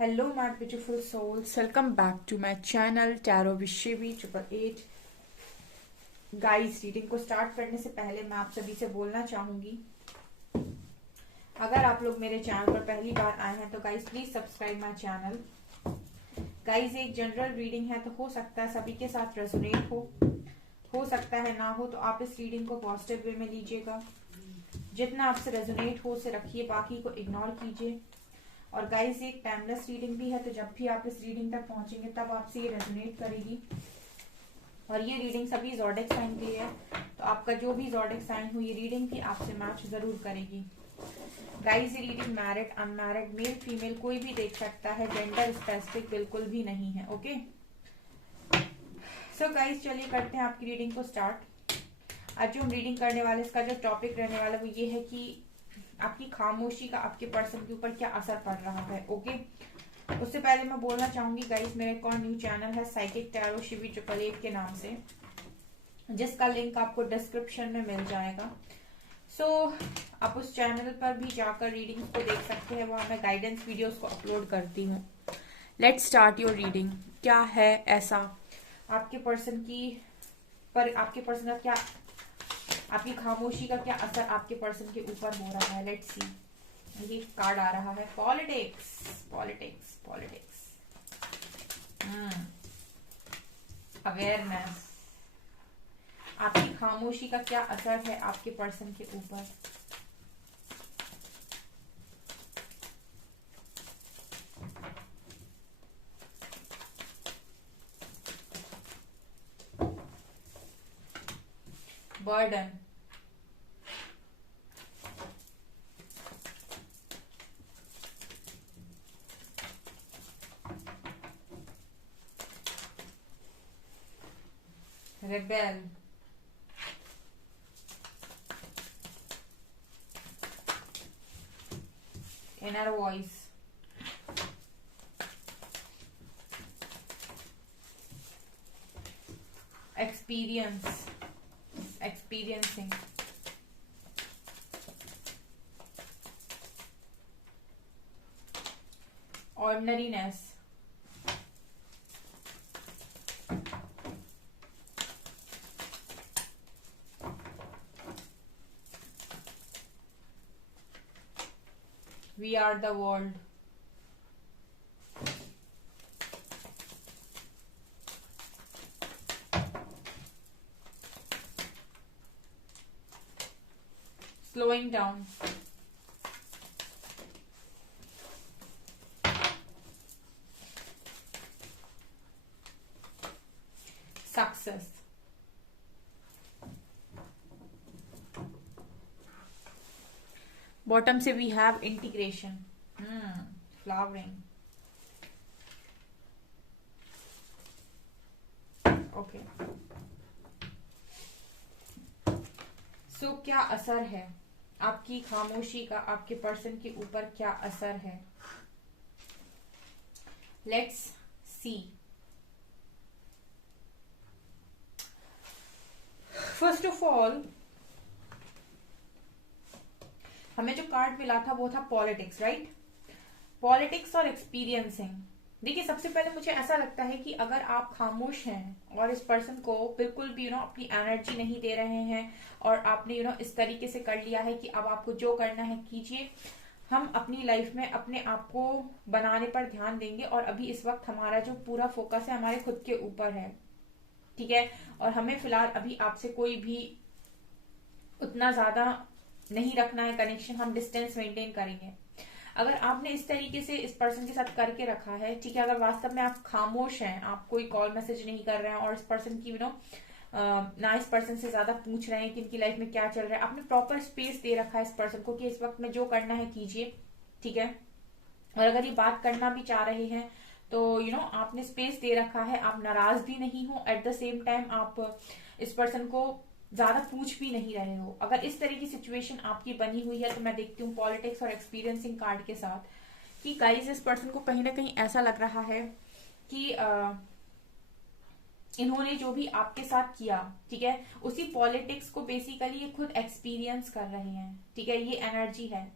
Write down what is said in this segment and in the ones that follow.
Hello, my beautiful souls. Welcome back to my channel Tarot with Shivi 888. Guys, reading को start करने से पहले मैं आप सभी से बोलना चाहूंगी, अगर आप लोग मेरे चैनल पर पहली बार आए हैं तो guys please subscribe my channel. Guys, एक जनरल रीडिंग है तो हो सकता है सभी के साथ रेजोनेट हो सकता है ना हो, तो आप इस रीडिंग को पॉजिटिव वे में लीजिएगा। जितना आपसे रेजोनेट हो उसे रखिए, बाकी को इग्नोर कीजिए। और गाइस, एक टाइमलेस रीडिंग भी है, तो जब भी आप इस रीडिंग तक पहुंचेंगे तब आपसे ये रेजोनेट करेगी। और ये रीडिंग सभी ज़ोडिएक साइन के लिए है, तो आपका जो भी ज़ोडिएक साइन हो ये रीडिंग भी आपसे मैच जरूर करेगी। गाइस, ये reading married unmarried male female कोई भी देख सकता है, जेंडर स्पेसिफिक बिल्कुल भी नहीं है। ओके, सो गाइस चलिए करते हैं आपकी रीडिंग को स्टार्ट। आज जो हम रीडिंग करने वाले इसका जो टॉपिक रहने वाला है वो ये है कि आपकी खामोशी का आपके पर्सन के ऊपर क्या असर पड़ रहा है। ओके, उससे पहले मैं बोलना चाहूंगी गाइस, मेरा एक और न्यू चैनल है साइकिक टैरो शिवी 888 के नाम से, जिसका लिंक आपको डिस्क्रिप्शन में मिल जाएगा। सो आप उस चैनल पर भी जाकर रीडिंग्स को देख सकते हैं, वहां मैं गाइडेंस वीडियोस को अपलोड करती हूँ। Let's start your reading. क्या है ऐसा आपके पर्सन आपके पर्सन का क्या, आपकी खामोशी का क्या असर आपके पर्सन के ऊपर हो रहा है। Let's see. ये कार्ड आ रहा है पॉलिटिक्स पॉलिटिक्स पॉलिटिक्स, अवेयरनेस। आपकी खामोशी का क्या असर है आपके पर्सन के ऊपर। Burden, rebel, inner voice, experiencing, ordinariness, we are the world, slowing down, success, bottom से we have integration, flowering. Okay, so क्या असर है आपकी खामोशी का आपके पर्सन के ऊपर, क्या असर है। Let's see. First of all, हमें जो कार्ड मिला था वो था पॉलिटिक्स, राइट। पॉलिटिक्स और एक्सपीरियंसिंग। देखिए, सबसे पहले मुझे ऐसा लगता है कि अगर आप खामोश हैं और इस पर्सन को बिल्कुल भी अपनी एनर्जी नहीं दे रहे हैं और आपने इस तरीके से कर लिया है कि अब आपको जो करना है कीजिए, हम अपनी लाइफ में अपने आप को बनाने पर ध्यान देंगे और अभी इस वक्त हमारा जो पूरा फोकस है हमारे खुद के ऊपर है, ठीक है। और हमें फिलहाल अभी आपसे कोई भी उतना ज्यादा नहीं रखना है कनेक्शन, हम डिस्टेंस मेंटेन करेंगे। अगर आपने इस तरीके से इस पर्सन के साथ करके रखा है, ठीक है, अगर वास्तव में आप खामोश हैं, आप कोई कॉल मैसेज नहीं कर रहे हैं और इस पर्सन की ना इस पर्सन से ज्यादा पूछ रहे हैं कि इनकी लाइफ में क्या चल रहा है, आपने प्रॉपर स्पेस दे रखा है इस पर्सन को कि इस वक्त में जो करना है कीजिए, ठीक है। और अगर ये बात करना भी चाह रहे हैं तो आपने स्पेस दे रखा है, आप नाराज भी नहीं हो, एट द सेम टाइम आप इस पर्सन को ज्यादा पूछ भी नहीं रहे हो। अगर इस तरह की सिचुएशन आपकी बनी हुई है तो मैं देखती हूँ पॉलिटिक्स और एक्सपीरियंसिंग कार्ड के साथ कि गाइस, इस पर्सन को कहीं ना कहीं ऐसा लग रहा है कि इन्होंने जो भी आपके साथ किया, ठीक है, उसी पॉलिटिक्स को बेसिकली ये खुद एक्सपीरियंस कर रहे हैं, ठीक है, ये एनर्जी है।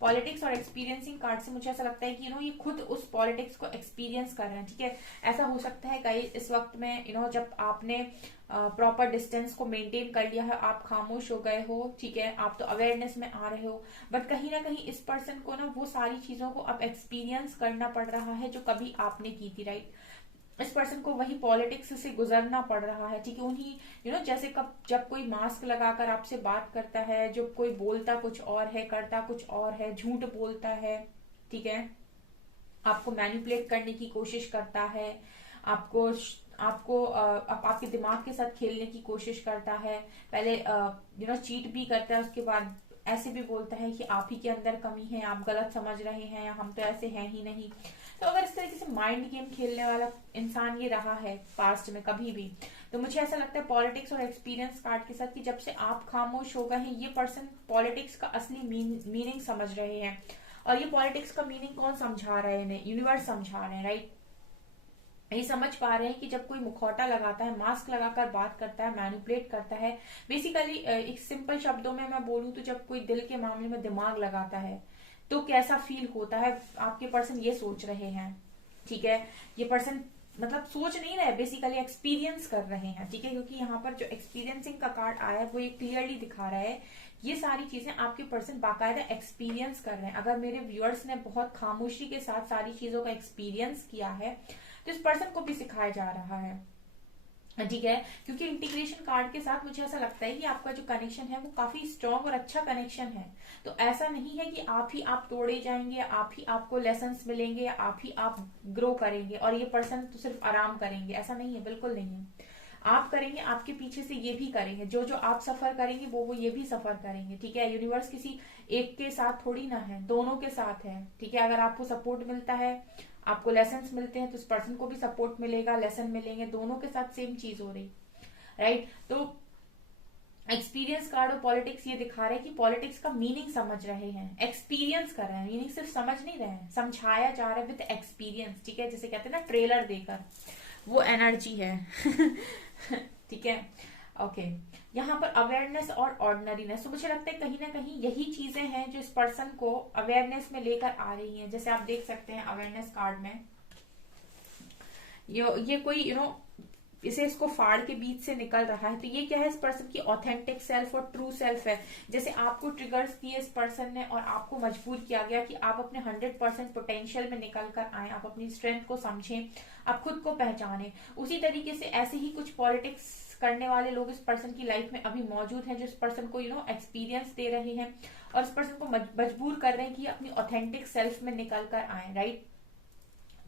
पॉलिटिक्स और एक्सपीरियंसिंग कार्ड से मुझे ऐसा लगता है कि ये खुद उस पॉलिटिक्स को एक्सपीरियंस कर रहे हैं, ठीक है। ऐसा हो सकता है कई इस वक्त में जब आपने प्रॉपर डिस्टेंस को मेंटेन कर लिया है, आप खामोश हो गए हो, ठीक है, आप तो अवेयरनेस में आ रहे हो, बट कहीं ना कहीं इस पर्सन को वो सारी चीजों को अब एक्सपीरियंस करना पड़ रहा है जो कभी आपने की थी, राइट। इस पर्सन को वही पॉलिटिक्स से गुजरना पड़ रहा है, ठीक है। उन्हीं जैसे जब कोई मास्क लगाकर आपसे बात करता है, जब कोई बोलता कुछ और है, करता कुछ और है, झूठ बोलता है, ठीक है, आपको मैनिपुलेट करने की कोशिश करता है, आपको आपको आपके दिमाग के साथ खेलने की कोशिश करता है, पहले चीट भी करता है, उसके बाद ऐसे भी बोलता है कि आप ही के अंदर कमी है, आप गलत समझ रहे हैं, हम तो ऐसे हैं ही नहीं। तो अगर इस तरीके से माइंड गेम खेलने वाला इंसान ये रहा है पास्ट में कभी भी, तो मुझे ऐसा लगता है पॉलिटिक्स और एक्सपीरियंस कार्ड के साथ कि जब से आप खामोश हो गए हैं, ये पर्सन पॉलिटिक्स का असली मीनिंग समझ रहे हैं। और ये पॉलिटिक्स का मीनिंग कौन समझा रहे हैं? यूनिवर्स समझा रहे हैं, राइट। ये समझ पा रहे हैं कि जब कोई मुखौटा लगाता है, मास्क लगाकर बात करता है, मैनिपुलेट करता है, बेसिकली एक सिंपल शब्दों में मैं बोलूं तो जब कोई दिल के मामले में दिमाग लगाता है तो कैसा फील होता है, आपके पर्सन ये सोच रहे हैं, ठीक है। ये पर्सन मतलब सोच नहीं रहे, बेसिकली एक्सपीरियंस कर रहे हैं, ठीक है, क्योंकि यहाँ पर जो एक्सपीरियंसिंग का कार्ड आया है वो ये क्लियरली दिखा रहा है ये सारी चीजें आपके पर्सन बाकायदा एक्सपीरियंस कर रहे हैं। अगर मेरे व्यूअर्स ने बहुत खामोशी के साथ सारी चीजों का एक्सपीरियंस किया है तो इस पर्सन को भी सिखाया जा रहा है, ठीक है। क्योंकि इंटीग्रेशन कार्ड के साथ मुझे ऐसा लगता है कि आपका जो कनेक्शन है वो काफी स्ट्रॉन्ग और अच्छा कनेक्शन है। तो ऐसा नहीं है कि आप तोड़े जाएंगे, आप ही आपको लेसन्स मिलेंगे, आप ही आप ग्रो करेंगे और ये पर्सन तो सिर्फ आराम करेंगे, ऐसा नहीं है, बिल्कुल नहीं है। आप करेंगे, आपके पीछे से ये भी करेंगे, जो जो आप सफर करेंगे वो ये भी सफर करेंगे, ठीक है। यूनिवर्स किसी एक के साथ थोड़ी ना है, दोनों के साथ है, ठीक है। अगर आपको सपोर्ट मिलता है, आपको लेसन्स मिलते हैं, तो इस पर्सन को भी सपोर्ट मिलेगा, लेसन मिलेंगे, दोनों के साथ सेम चीज हो रही, राइट। तो एक्सपीरियंस कार्ड और पॉलिटिक्स ये दिखा रहे हैं कि पॉलिटिक्स का मीनिंग समझ रहे हैं, एक्सपीरियंस कर रहे हैं, मीनिंग सिर्फ समझ नहीं रहे हैं, समझाया जा रहा है विद एक्सपीरियंस, ठीक है, जैसे कहते हैं ना ट्रेलर देकर, वो एनर्जी है ठीक है, ओके। यहाँ पर अवेयरनेस और ऑर्डिनरीनेस, तो मुझे लगता है कहीं ना कहीं यही चीजें हैं जो इस पर्सन को अवेयरनेस में लेकर आ रही हैं। जैसे आप देख सकते हैं अवेयरनेस कार्ड में ये कोई इसको फाड़ के बीच से निकल रहा है, तो ये क्या है? इस पर्सन की ऑथेंटिक सेल्फ और ट्रू सेल्फ है। जैसे आपको ट्रिगर्स दिए इस पर्सन ने और आपको मजबूर किया गया कि आप अपने 100% पोटेंशियल में निकल कर आए, आप अपनी स्ट्रेंथ को समझें, आप खुद को पहचानें। उसी तरीके से ऐसे ही कुछ पॉलिटिक्स करने वाले लोग इस पर्सन की लाइफ में अभी मौजूद हैं, जो इस पर्सन को एक्सपीरियंस दे रहे हैं और इस पर्सन को मजबूर कर रहे हैं कि अपनी ऑथेंटिक सेल्फ में निकल कर आए, राइट।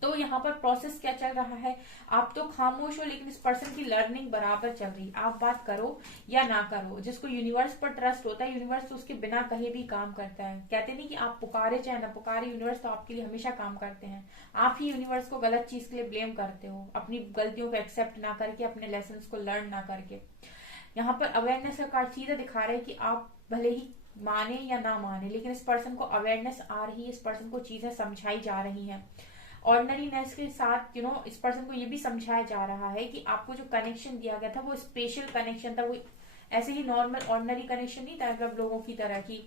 तो यहाँ पर प्रोसेस क्या चल रहा है? आप तो खामोश हो, लेकिन इस पर्सन की लर्निंग बराबर चल रही। आप बात करो या ना करो, जिसको यूनिवर्स पर ट्रस्ट होता है, यूनिवर्स तो उसके बिना कहे भी काम करता है। कहते नहीं कि आप पुकारे चाहे ना पुकारे, यूनिवर्स तो आपके लिए हमेशा काम करते हैं। आप ही यूनिवर्स को गलत चीज के लिए ब्लेम करते हो, अपनी गलतियों को एक्सेप्ट ना करके, अपने लेसन को लर्न ना करके। यहाँ पर अवेयरनेस का कार्ड सीधा दिखा रहा है कि आप भले ही माने या ना माने, लेकिन इस पर्सन को अवेयरनेस आ रही है, इस पर्सन को चीजें समझाई जा रही है। ऑर्डिनरीनेस के साथ इस पर्सन को ये भी समझाया जा रहा है कि आपको जो कनेक्शन दिया गया था वो स्पेशल कनेक्शन था, वो ऐसे ही नॉर्मल ऑर्डिनरी कनेक्शन नहीं था, मतलब लोगों की तरह की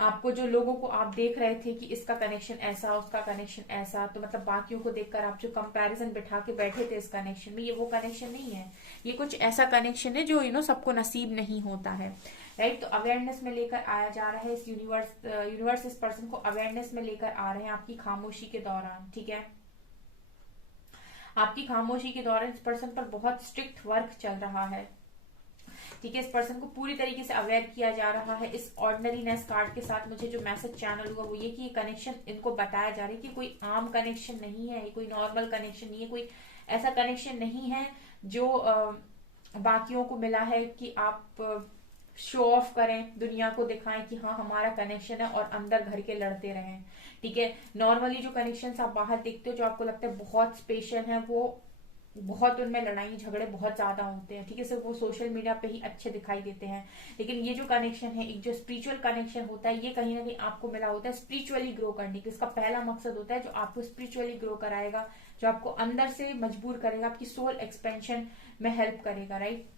आपको जो लोगों को आप देख रहे थे कि इसका कनेक्शन ऐसा, उसका कनेक्शन ऐसा, तो मतलब बाकियों को देखकर आप जो कंपैरिजन बिठा के बैठे थे इस कनेक्शन में, ये वो कनेक्शन नहीं है। ये कुछ ऐसा कनेक्शन है जो सबको नसीब नहीं होता है, राइट। तो अवेयरनेस में लेकर आया जा रहा है इस यूनिवर्स इस पर्सन को अवेयरनेस में लेकर आ रहे हैं आपकी खामोशी के दौरान, ठीक है। आपकी खामोशी के दौरान इस पर्सन पर बहुत स्ट्रिक्ट वर्क चल रहा है, ठीक है। इस पर्सन को पूरी तरीके से अवेयर किया जा रहा है। इस ऑर्डिनरीनेस कार्ड के साथ मुझे जो मैसेज चैनल हुआ वो ये कि ये कनेक्शन इनको बताया जा रहा है कि कोई आम कनेक्शन नहीं है, ये कोई नॉर्मल कनेक्शन नहीं है, कोई ऐसा कनेक्शन नहीं है जो बाकियों को मिला है कि आप शो ऑफ करें, दुनिया को दिखाएं कि हाँ हमारा कनेक्शन है और अंदर घर के लड़ते रहें, ठीक है। नॉर्मली जो कनेक्शंस आप बाहर देखते हो जो आपको लगता है बहुत स्पेशल है, वो बहुत उनमें लड़ाई झगड़े बहुत ज्यादा होते हैं, ठीक है। सिर्फ वो सोशल मीडिया पे ही अच्छे दिखाई देते हैं, लेकिन ये जो कनेक्शन है, एक जो स्पिरिचुअल कनेक्शन होता है, ये कहीं ना कहीं आपको मिला होता है स्पिरिचुअली ग्रो करने की। इसका पहला मकसद होता है जो आपको स्पिरिचुअली ग्रो कराएगा, जो आपको अंदर से मजबूर करेगा, आपकी सोल एक्सपेंशन में हेल्प करेगा, राइट।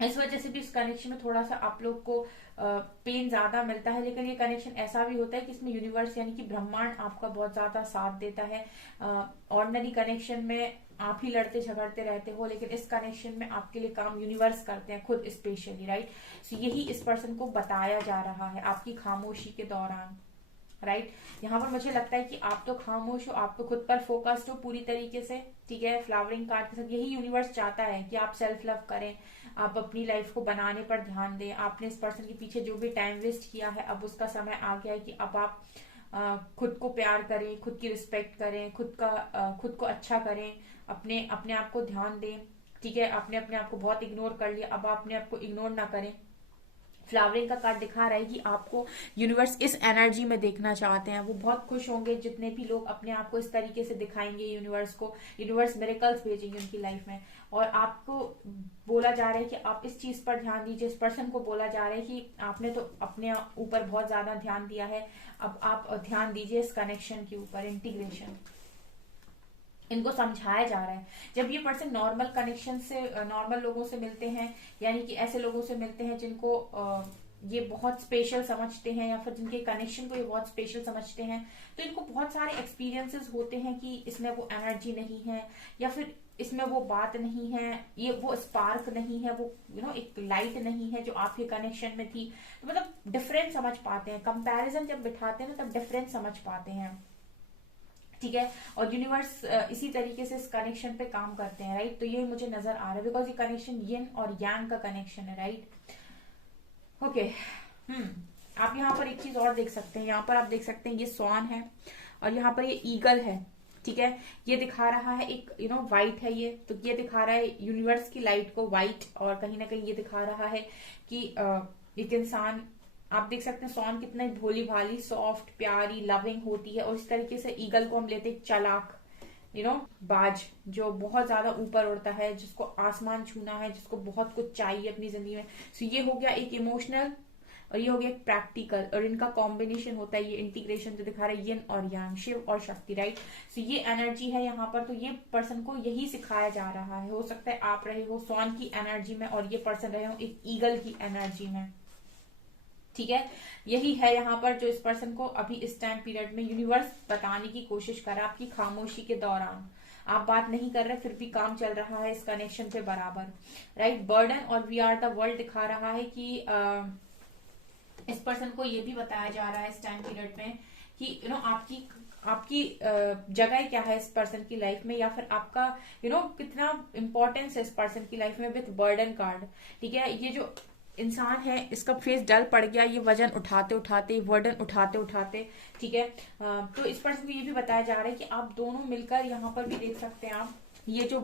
इस वजह से भी इस कनेक्शन में थोड़ा सा आप लोग को पेन ज्यादा मिलता है, लेकिन ये कनेक्शन ऐसा भी होता है कि इसमें यूनिवर्स यानी कि ब्रह्मांड आपका बहुत ज्यादा साथ देता है। ऑर्डिनरी कनेक्शन में आप ही लड़ते झगड़ते रहते हो, लेकिन इस कनेक्शन में आपके लिए काम यूनिवर्स करते हैं खुद स्पेशली, राइट। सो यही इस पर्सन को बताया जा रहा है आपकी खामोशी के दौरान, राइट। यहाँ पर मुझे लगता है कि आप तो खामोश हो, आप तो खुद पर फोकस्ड हो पूरी तरीके से, ठीक है। फ्लावरिंग कार्ड के साथ यही यूनिवर्स चाहता है कि आप सेल्फ लव करें, आप अपनी लाइफ को बनाने पर ध्यान दें। आपने इस पर्सन के पीछे जो भी टाइम वेस्ट किया है, अब उसका समय आ गया है कि अब आप खुद को प्यार करें, खुद की रिस्पेक्ट करें, खुद को अच्छा करें, अपने अपने आप को ध्यान दें, ठीक है। आपने अपने आप को बहुत इग्नोर कर लिया, अब आप अपने आप को इग्नोर ना करें। फ्लावरिंग का कार्ड दिखा रहा है कि आपको यूनिवर्स इस एनर्जी में देखना चाहते हैं। वो बहुत खुश होंगे जितने भी लोग अपने आप को इस तरीके से दिखाएंगे यूनिवर्स को। यूनिवर्स मिरेकल्स भेजेंगे उनकी लाइफ में, और आपको बोला जा रहा है कि आप इस चीज पर ध्यान दीजिए। इस पर्सन को बोला जा रहा है कि आपने तो अपने ऊपर बहुत ज्यादा ध्यान दिया है, अब आप ध्यान दीजिए इस कनेक्शन के ऊपर, इंटीग्रेशन। इनको समझाया जा रहा है जब ये पर्सन नॉर्मल कनेक्शन से, नॉर्मल लोगों से मिलते हैं, यानी कि ऐसे लोगों से मिलते हैं जिनको ये बहुत स्पेशल समझते हैं, या फिर जिनके कनेक्शन को ये बहुत स्पेशल समझते हैं, तो इनको बहुत सारे एक्सपीरियंसेस होते हैं कि इसमें वो एनर्जी नहीं है, या फिर इसमें वो बात नहीं है, ये वो स्पार्क नहीं है, वो एक लाइट नहीं है जो आपके कनेक्शन में थी। तो मतलब डिफरेंस समझ पाते हैं, कंपैरिजन जब बिठाते हैं ना तब डिफरेंस समझ पाते हैं, ठीक है। और यूनिवर्स इसी तरीके से इस कनेक्शन पे काम करते हैं, राइट। तो ये मुझे नजर आ रहा है बिकॉज ये कनेक्शन यिन और यांग का कनेक्शन है, राइट। ओके। आप यहाँ पर एक चीज और देख सकते हैं, यहाँ पर आप देख सकते हैं ये स्वान है और यहाँ पर ये ईगल है, ठीक है। ये दिखा रहा है एक व्हाइट है ये, तो ये दिखा रहा है यूनिवर्स की लाइट को व्हाइट, और कहीं ना कहीं ये दिखा रहा है कि एक इंसान, आप देख सकते हैं स्वान कितना भोली भाली, सॉफ्ट, प्यारी, लविंग होती है। और इस तरीके से ईगल को हम लेते हैं चालाक, बाज, जो बहुत ज्यादा ऊपर उड़ता है, जिसको आसमान छूना है, जिसको बहुत कुछ चाहिए अपनी जिंदगी में। सो ये हो गया एक इमोशनल, और ये हो गया एक प्रैक्टिकल, और इनका कॉम्बिनेशन होता है ये इंटीग्रेशन जो दिखा रहा है यिन और यांग, शिव और शक्ति, राइट। सो ये एनर्जी है यहाँ पर। तो ये पर्सन को यही सिखाया जा रहा है। हो सकता है आप रहे हो स्वान की एनर्जी में और ये पर्सन रहे हो एक ईगल की एनर्जी में, ठीक है। यही है यहाँ पर जो इस पर्सन को अभी इस टाइम पीरियड में यूनिवर्स बताने की कोशिश कर रहा है। आपकी खामोशी के दौरान आप बात नहीं कर रहे, फिर भी काम चल रहा है इस कनेक्शन पे बराबर, राइट। बर्डन और वी आर द वर्ल्ड दिखा रहा है कि इस पर्सन को ये भी बताया जा रहा है इस टाइम पीरियड में कि आपकी जगह क्या है इस पर्सन की लाइफ में, या फिर आपका कितना इंपॉर्टेंस है इस पर्सन की लाइफ में, विथ बर्डन कार्ड, ठीक है। ये जो इंसान है इसका फेस डल पड़ गया, ये वजन उठाते उठाते, बर्डन उठाते उठाते, ठीक है। तो इस पर्सन को ये भी बताया जा रहा है कि आप दोनों मिलकर, यहाँ पर भी देख सकते हैं आप, ये जो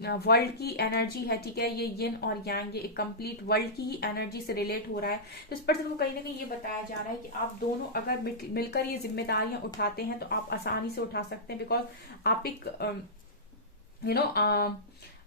वर्ल्ड की एनर्जी है, ठीक है, ये यिन और यांग, ये एक कंप्लीट वर्ल्ड की ही एनर्जी से रिलेट हो रहा है। तो इस पर्सन को कहीं ना कहीं ये बताया जा रहा है कि आप दोनों अगर मिलकर ये जिम्मेदारियां उठाते हैं तो आप आसानी से उठा सकते हैं, बिकॉज आप एक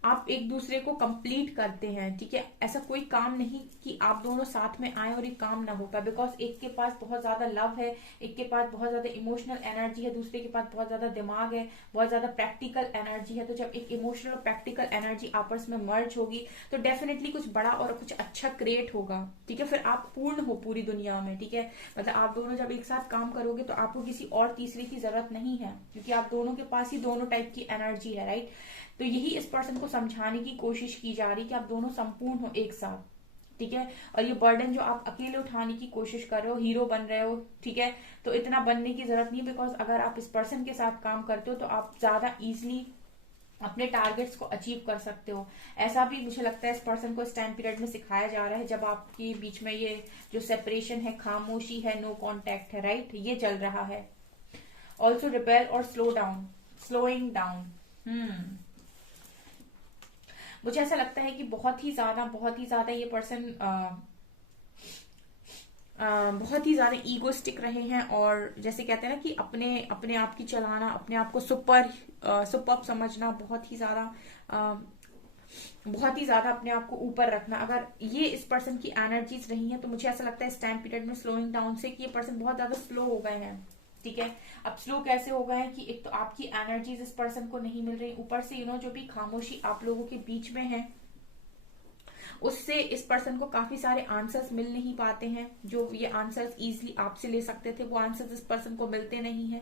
आप एक दूसरे को कंप्लीट करते हैं, ठीक है। ऐसा कोई काम नहीं कि आप दोनों साथ में आए और एक काम ना हो पाए, बिकॉज एक के पास बहुत ज्यादा लव है, एक के पास बहुत ज्यादा इमोशनल एनर्जी है, दूसरे के पास बहुत ज्यादा दिमाग है, बहुत ज्यादा प्रैक्टिकल एनर्जी है। तो जब एक इमोशनल और प्रैक्टिकल एनर्जी आपस में मर्ज होगी तो डेफिनेटली कुछ बड़ा और कुछ अच्छा क्रिएट होगा, ठीक है। फिर आप पूर्ण हो पूरी दुनिया में, ठीक है। मतलब आप दोनों जब एक साथ काम करोगे तो आपको किसी और तीसरे की जरूरत नहीं है, क्योंकि आप दोनों के पास ही दोनों टाइप की एनर्जी है, राइट। तो यही इस पर्सन को समझाने की कोशिश की जा रही कि आप दोनों संपूर्ण हो एक साथ, ठीक है। और ये बर्डन जो आप अकेले उठाने की कोशिश कर रहे हो, हीरो बन रहे हो, ठीक है, तो इतना बनने की जरूरत नहीं, बिकॉज अगर आप इस पर्सन के साथ काम करते हो तो आप ज्यादा इजिली अपने टारगेट्स को अचीव कर सकते हो। ऐसा भी मुझे लगता है इस पर्सन को इस टाइम पीरियड में सिखाया जा रहा है, जब आपके बीच में ये जो सेपरेशन है, खामोशी है, नो कॉन्टेक्ट है, राइट, ये चल रहा है। ऑल्सो रिपेयर और स्लो डाउन, स्लोइंग डाउन। मुझे ऐसा लगता है कि बहुत ही ज्यादा ये पर्सन बहुत ही ज्यादा ईगोस्टिक रहे हैं, और जैसे कहते हैं ना कि अपने अपने आप की चलाना, अपने आप को सुपर समझना, बहुत ही ज्यादा अपने आप को ऊपर रखना, अगर ये इस पर्सन की एनर्जीज रही हैं तो मुझे ऐसा लगता है इस टाइम पीरियड में स्लोइंग डाउन से कि ये पर्सन बहुत ज्यादा स्लो हो गए हैं, ठीक है। अब स्लो कैसे हो गए हैं कि एक तो आपकी एनर्जीज इस पर्सन को नहीं मिल रही, ऊपर से जो भी खामोशी आप लोगों के बीच में है उससे इस पर्सन को काफी सारे आंसर्स मिल नहीं पाते हैं। जो ये आंसर्स इजिली आपसे ले सकते थे वो आंसर्स इस पर्सन को मिलते नहीं है।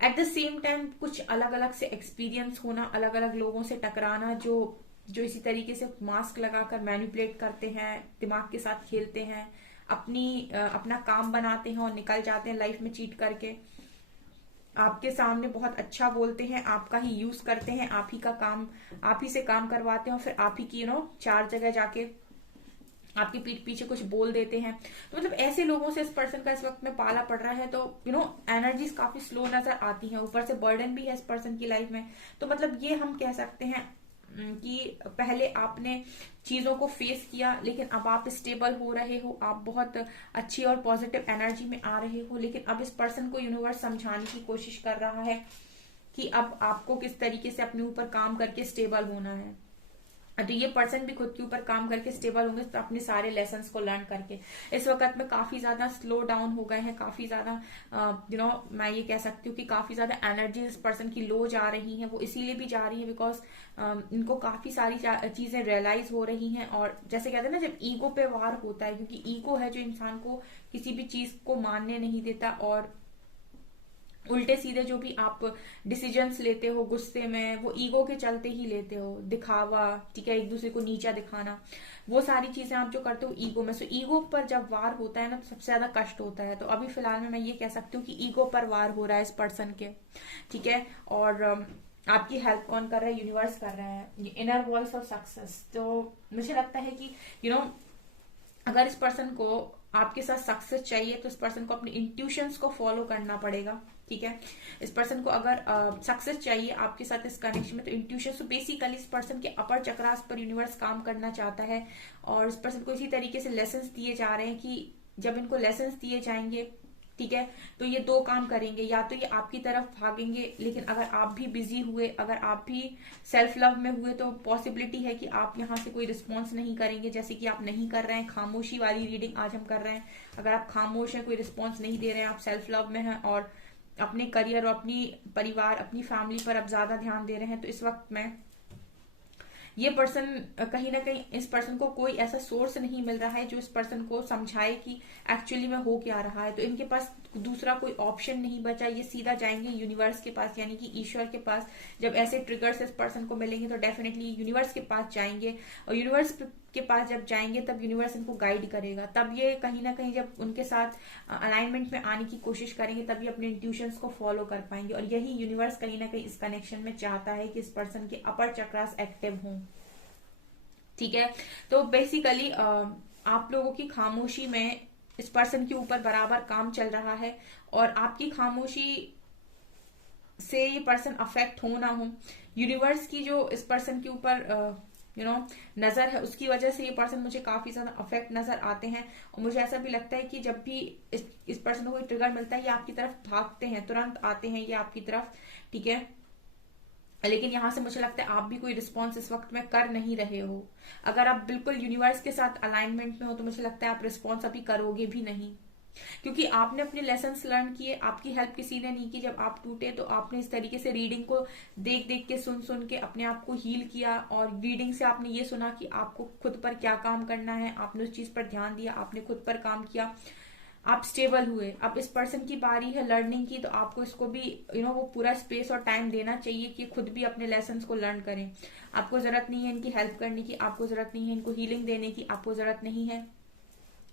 एट द सेम टाइम कुछ अलग अलग से एक्सपीरियंस होना, अलग अलग लोगों से टकराना, जो इसी तरीके से मास्क लगाकर मैनिपुलेट करते हैं, दिमाग के साथ खेलते हैं, अपना काम बनाते हैं और निकल जाते हैं लाइफ में चीट करके। आपके सामने बहुत अच्छा बोलते हैं, आपका ही यूज करते हैं, आप ही का काम, आप ही से काम करवाते हैं और फिर आप ही की चार जगह जाके आपकी पीठ पीछे कुछ बोल देते हैं। तो मतलब ऐसे लोगों से इस पर्सन का इस वक्त में पाला पड़ रहा है। तो एनर्जीज काफी स्लो नजर आती हैं, ऊपर से बर्डन भी है इस पर्सन की लाइफ में। तो मतलब ये हम कह सकते हैं कि पहले आपने चीजों को फेस किया, लेकिन अब आप स्टेबल हो रहे हो, आप बहुत अच्छी और पॉजिटिव एनर्जी में आ रहे हो। लेकिन अब इस पर्सन को यूनिवर्स समझाने की कोशिश कर रहा है कि अब आपको किस तरीके से अपने ऊपर काम करके स्टेबल होना है। तो ये पर्सन भी खुद के ऊपर काम करके स्टेबल होंगे, तो अपने सारे लेसन्स को लर्न करके इस वक्त में काफी ज्यादा स्लो डाउन हो गए हैं, काफी ज्यादा मैं ये कह सकती हूँ कि काफी ज्यादा एनर्जी इस पर्सन की लो जा रही है। वो इसीलिए भी जा रही है बिकॉज इनको काफी सारी चीजें रियलाइज हो रही हैं। और जैसे कहते हैं ना, जब ईगो पे वार होता है, क्योंकि ईगो है जो इंसान को किसी भी चीज को मानने नहीं देता, और उल्टे सीधे जो भी आप डिसीजंस लेते हो गुस्से में, वो ईगो के चलते ही लेते हो। दिखावा, ठीक है, एक दूसरे को नीचा दिखाना, वो सारी चीजें आप जो करते हो ईगो में। सो ईगो पर जब वार होता है ना, तो सबसे ज्यादा कष्ट होता है। तो अभी फिलहाल में मैं ये कह सकती हूँ कि ईगो पर वार हो रहा है इस पर्सन के, ठीक है। और आपकी हेल्प कौन कर रहा है? यूनिवर्स कर रहा है, इनर वॉइस ऑफ सक्सेस। तो मुझे लगता है कि अगर इस पर्सन को आपके साथ सक्सेस चाहिए तो इस पर्सन को अपने इंट्यूशंस को फॉलो करना पड़ेगा, ठीक है। इस पर्सन को अगर सक्सेस चाहिए आपके साथ इस कनेक्शन में, तो इंट्यूशन, तो बेसिकली इस पर्सन के अपर चक्रास पर यूनिवर्स काम करना चाहता है। और इस पर्सन को इसी तरीके से लेसन्स दिए जा रहे हैं कि जब इनको लेसन्स दिए जाएंगे, ठीक है, तो ये दो काम करेंगे। या तो ये आपकी तरफ भागेंगे, लेकिन अगर आप भी बिजी हुए, अगर आप भी सेल्फ लव में हुए, तो पॉसिबिलिटी है कि आप यहाँ से कोई रिस्पॉन्स नहीं करेंगे, जैसे कि आप नहीं कर रहे हैं। खामोशी वाली रीडिंग आज हम कर रहे हैं। अगर आप खामोश हैं, कोई रिस्पॉन्स नहीं दे रहे हैं, आप सेल्फ लव में हैं और अपने करियर और अपनी परिवार, अपनी फैमिली पर आप ज्यादा ध्यान दे रहे हैं, तो इस वक्त में ये पर्सन कहीं ना कहीं, इस पर्सन को कोई ऐसा सोर्स नहीं मिल रहा है जो इस पर्सन को समझाए कि एक्चुअली में हो क्या रहा है। तो इनके पास दूसरा कोई ऑप्शन नहीं बचा, ये सीधा जाएंगे यूनिवर्स के पास, यानी कि ईश्वर के पास। जब ऐसे ट्रिगर्स इस पर्सन को मिलेंगे तो डेफिनेटली यूनिवर्स के पास जाएंगे, और यूनिवर्स के पास जब जाएंगे तब यूनिवर्स इनको गाइड करेगा। तब ये कहीं ना कहीं जब उनके साथ अलाइनमेंट में आने की कोशिश करेंगे, तब ये अपने इंट्यूशंस को फॉलो कर पाएंगे। और यही यूनिवर्स कहीं ना कहीं इस कनेक्शन में चाहता है कि इस पर्सन के अपर चक्रास एक्टिव हों, ठीक है। तो बेसिकली आप लोगों की खामोशी में इस पर्सन के ऊपर बराबर काम चल रहा है, और आपकी खामोशी से ये पर्सन अफेक्ट हो ना हो, यूनिवर्स की जो इस पर्सन के ऊपर नजर है, उसकी वजह से ये पर्सन मुझे काफी ज्यादा अफेक्ट नजर आते हैं। और मुझे ऐसा भी लगता है कि जब भी इस पर्सन को कोई ट्रिगर मिलता है, ये आपकी तरफ भागते हैं, तुरंत आते हैं ये आपकी तरफ, ठीक है। लेकिन यहां से मुझे लगता है आप भी कोई रिस्पॉन्स इस वक्त में कर नहीं रहे हो। अगर आप बिल्कुल यूनिवर्स के साथ अलाइनमेंट में हो, तो मुझे लगता है आप रिस्पॉन्स अभी करोगे भी नहीं, क्योंकि आपने अपने लेसन्स लर्न किए, आपकी हेल्प किसी ने नहीं की। जब आप टूटे तो आपने इस तरीके से रीडिंग को देख देख के, सुन सुन के अपने आप को हील किया, और रीडिंग से आपने ये सुना कि आपको खुद पर क्या काम करना है, आपने उस चीज पर ध्यान दिया, आपने खुद पर काम किया, आप स्टेबल हुए। अब इस पर्सन की बारी है लर्निंग की, तो आपको इसको भी वो पूरा स्पेस और टाइम देना चाहिए कि खुद भी अपने लेसन्स को लर्न करें। आपको जरूरत नहीं है इनकी हेल्प करने की, आपको जरूरत नहीं है इनको हीलिंग देने की, आपको जरूरत नहीं है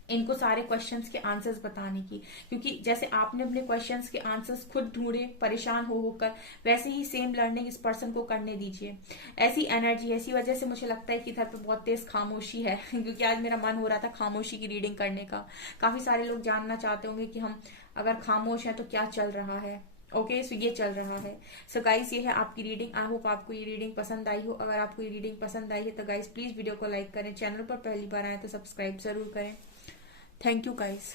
इनको सारे क्वेश्चंस के आंसर्स बताने की, क्योंकि जैसे आपने अपने क्वेश्चंस के आंसर्स खुद ढूंढे परेशान हो होकर, वैसे ही सेम लर्निंग इस पर्सन को करने दीजिए। ऐसी एनर्जी, ऐसी वजह से मुझे लगता है कि इधर पे बहुत तेज खामोशी है क्योंकि आज मेरा मन हो रहा था खामोशी की रीडिंग करने का। काफी सारे लोग जानना चाहते होंगे कि हम अगर खामोश हैं तो क्या चल रहा है। ओके, सो ये चल रहा है। सो गाइस, ये है आपकी रीडिंग। आई होप आपको ये रीडिंग पसंद आई हो। अगर आपको ये रीडिंग पसंद आई है तो गाइस प्लीज वीडियो को लाइक करें, चैनल पर पहली बार आए तो सब्सक्राइब जरूर करें। Thank you guys.